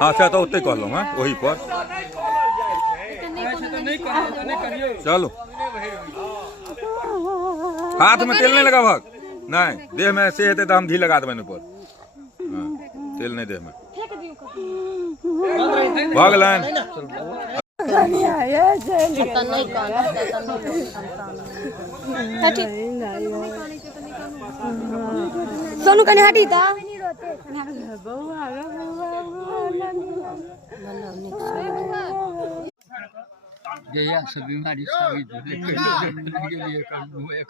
हाँ से तो उतने कहल हाँ वही पर चलो हाथ में तेल नहीं लगा भाग नहीं देह में से हेते तो हम घी लगा देवे ऊपर हाँ तेल नहीं देह में भाग लाइन सोनू कने हटी था जया से बीमारी साबित के लिए कर दू एक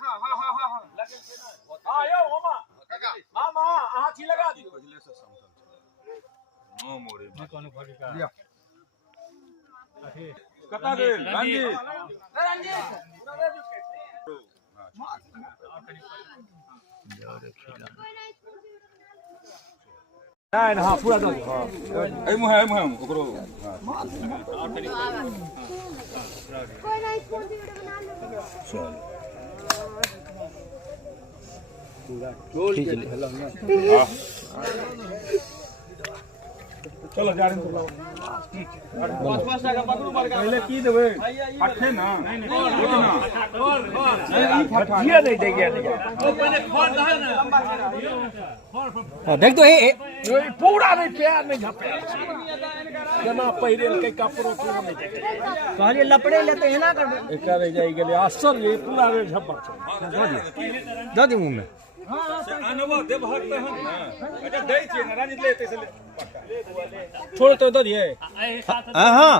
आयो मामा मामा आहा छी लगा दी पहले से समझल नो मोरे मैं कोनो फड़ी का लिया कता गेल रंजीत नहीं हां पूरा दो हां ए मुहे ओकरो कोई नहीं फोन वीडियो बना लो चल चलो जा रहे पहले की देवे हटे ना फटिया नहीं दे गया देख तो पूरा नहीं प्यार नहीं झपे जना पहिरे के कपड़ो पूरा नहीं झपे कहलिए लपड़े लेते हैं ना कर एक रह जाई गेले असर ये पूरा रे झपा दो दी मुंह में अनुभव दे भाग तो हम ना अच्छा दे छे ना रानी लेते से छोड़ तो दो दिए हां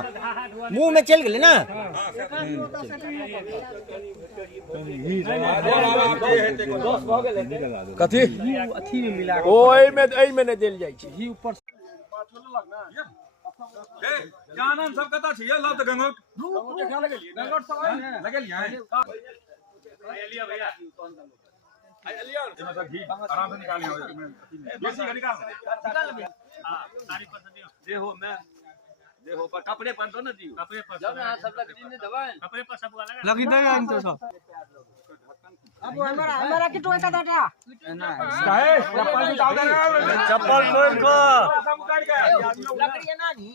मुंह में चल गेले ना कथी अथी में मिला ओई में नहीं देल जाई छी ही ऊपर जानन सब कथा छी ये लव त गंगो देखा लगलिए गंगोट सब लगलिए लिया भैया घी आराम से निकालिए बेसी का निकाल हां तारीफ कर दियो देखो पर कपड़े पर तो न दियो कपड़े पर जब ना सब लग दिन दवाई कपड़े पर सब लगा लगी दे हम तो सब अब हमारा की टोय का डाटा काहे चप्पल निकाल दे चप्पल तोड़ को लकड़ी ना नी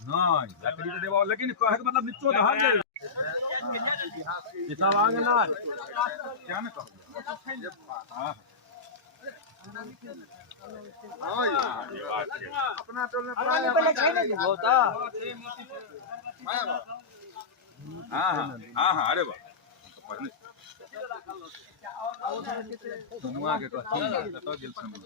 नहीं लकड़ी तो देवा लेकिन कहे का मतलब निचो दहाड़ दे इतना आगे ना क्या में कहो हां अपना टोल में पहले खाने दे होता हां अरे वाह सुनुआ के कहती तो दिल समझ